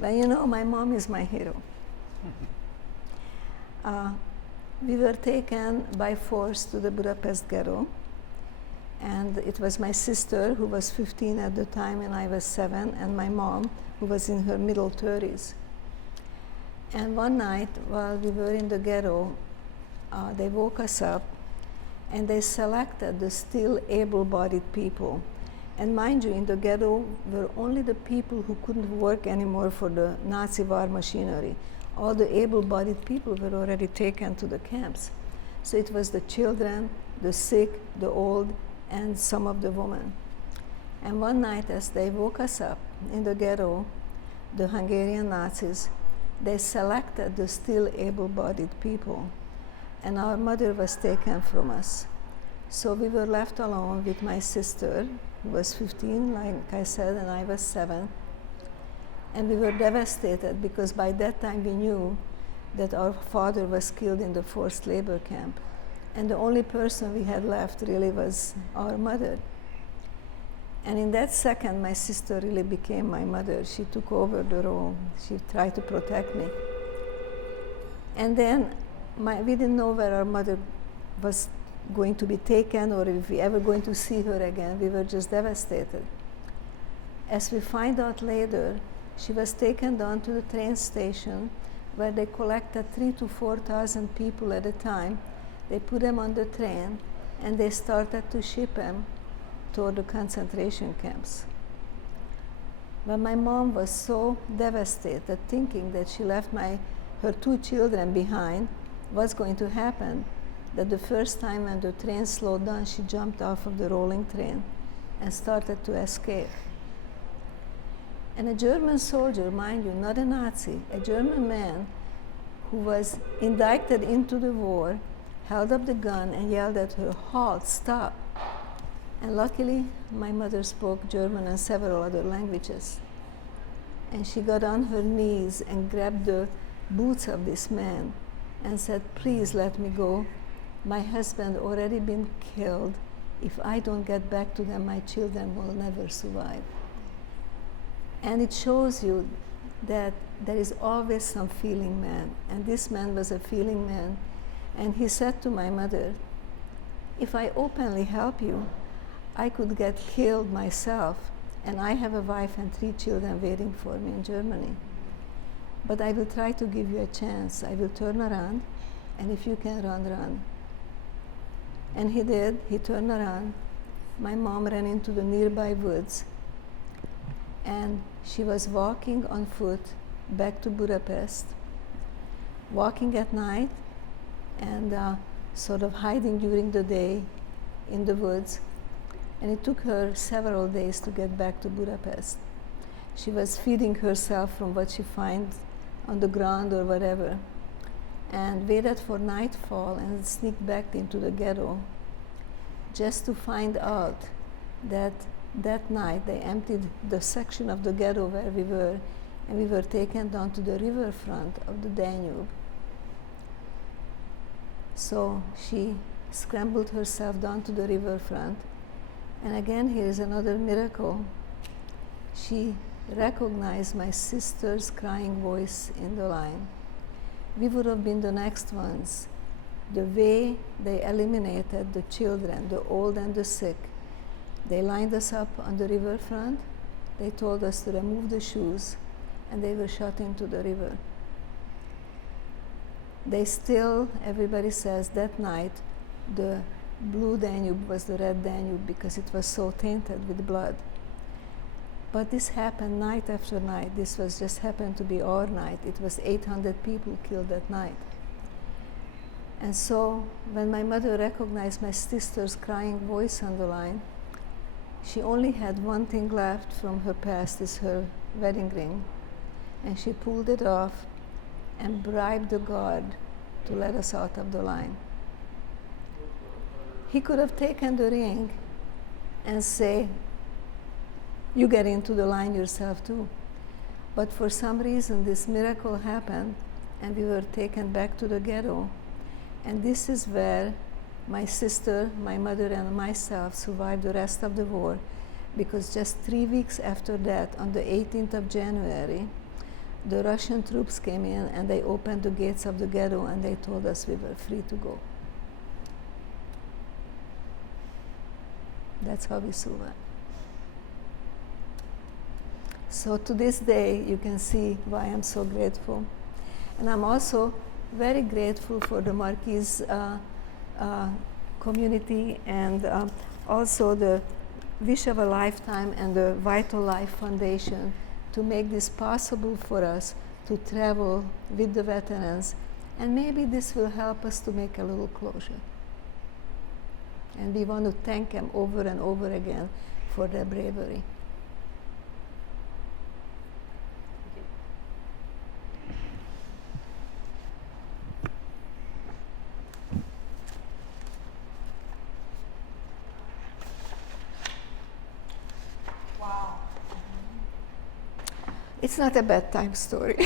But you know, my mom is my hero. We were taken by force to the Budapest ghetto, and it was my sister, who was 15 at the time and I was 7, and my mom, who was in her middle 30s. And one night, while we were in the ghetto, they woke us up and they selected the still able-bodied people. And mind you, in the ghetto were only the people who couldn't work anymore for the Nazi war machinery. All the able-bodied people were already taken to the camps. So it was the children, the sick, the old, and some of the women. And one night, as they woke us up in the ghetto, the Hungarian Nazis, they selected the still able-bodied people, and our mother was taken from us. So we were left alone with my sister, who was 15, like I said, and I was 7. And we were devastated because by that time we knew that our father was killed in the forced labor camp. And the only person we had left really was our mother. And in that second, my sister really became my mother. She took over the role. She tried to protect me. And then we didn't know where our mother was going to be taken or if we ever going to see her again. We were just devastated. As we find out later, she was taken down to the train station where they collected 3,000 to 4,000 people at a time. They put them on the train and they started to ship them toward the concentration camps. But my mom was so devastated, thinking that she left her 2 children behind. What's going to happen? That the first time when the train slowed down, she jumped off of the rolling train and started to escape. And a German soldier, mind you, not a Nazi, a German man who was indicted into the war, held up the gun and yelled at her, "Halt, stop." And luckily, my mother spoke German and several other languages. And she got on her knees and grabbed the boots of this man and said, "Please let me go. My husband already been killed. If I don't get back to them, my children will never survive." And it shows you that there is always some feeling man. And this man was a feeling man. And he said to my mother, "If I openly help you, I could get killed myself, and I have a wife and 3 children waiting for me in Germany. But I will try to give you a chance. I will turn around, and if you can run, run." And he did. He turned around. My mom ran into the nearby woods, and she was walking on foot back to Budapest, walking at night and sort of hiding during the day in the woods. And it took her several days to get back to Budapest. She was feeding herself from what she finds on the ground or whatever, and waited for nightfall and sneaked back into the ghetto, just to find out that that night they emptied the section of the ghetto where we were, and we were taken down to the riverfront of the Danube. So she scrambled herself down to the riverfront. And again, here is another miracle. She recognized my sister's crying voice in the line. We would have been the next ones. The way they eliminated the children, the old and the sick. They lined us up on the riverfront. They told us to remove the shoes, and they were shot into the river. They still, everybody says, that night, the blue Danube was the red Danube because it was so tainted with blood. But this happened night after night. This was just happened to be our night. It was 800 people killed that night. And so when my mother recognized my sister's crying voice on the line, she only had one thing left from her past, is her wedding ring. And she pulled it off and bribed the guard to let us out of the line. He could have taken the ring and say, "You get into the line yourself too." But for some reason, this miracle happened, and we were taken back to the ghetto. And this is where my sister, my mother, and myself survived the rest of the war, because just 3 weeks after that, on the 18th of January, the Russian troops came in and they opened the gates of the ghetto and they told us we were free to go. That's how we survived. So to this day, you can see why I'm so grateful. And I'm also very grateful for the Marquise community and also the Wish of a Lifetime and the Vital Life Foundation to make this possible for us to travel with the veterans. And maybe this will help us to make a little closure. And we want to thank them over and over again for their bravery. Wow. It's not a bedtime story.